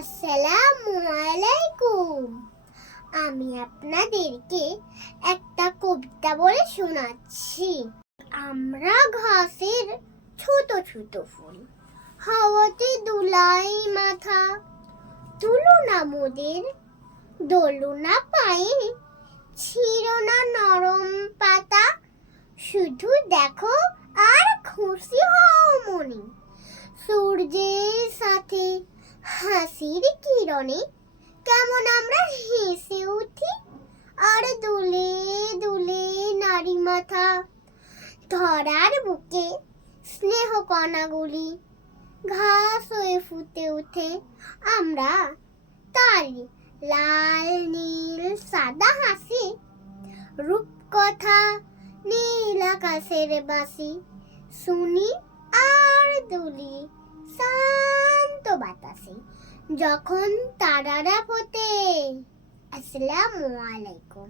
আসসালামু আলাইকুম। আমি আপনাদেরকে একটা কবিতা বলে শোনাচ্ছি। আমরা ঘাসের ছোট ছোট ফুল, হাওয়াতে দুলাই মাথা, তুলো না মোদের, দোলো না পায়ে, ছিঁড়ো না নরম পাতা, শুধু দেখো আর খুশি হও মনে। সূর্যের সাথে হাসির কিরণে কেমন আমরা হেসে উঠি, আর দুলে দুলে নারী মাথা, ধরার বুকে স্নেহ কণাগুলি ঘাস হয়ে ফুটে ওঠে। আমরা তার লাল নীল সাদা হাসি, রূপকথা নীল আকাশের বাসি শুনি আর দুলি শান্ত বাতাসে যখন তারারা ফোটে। আসসালামু আলাইকুম।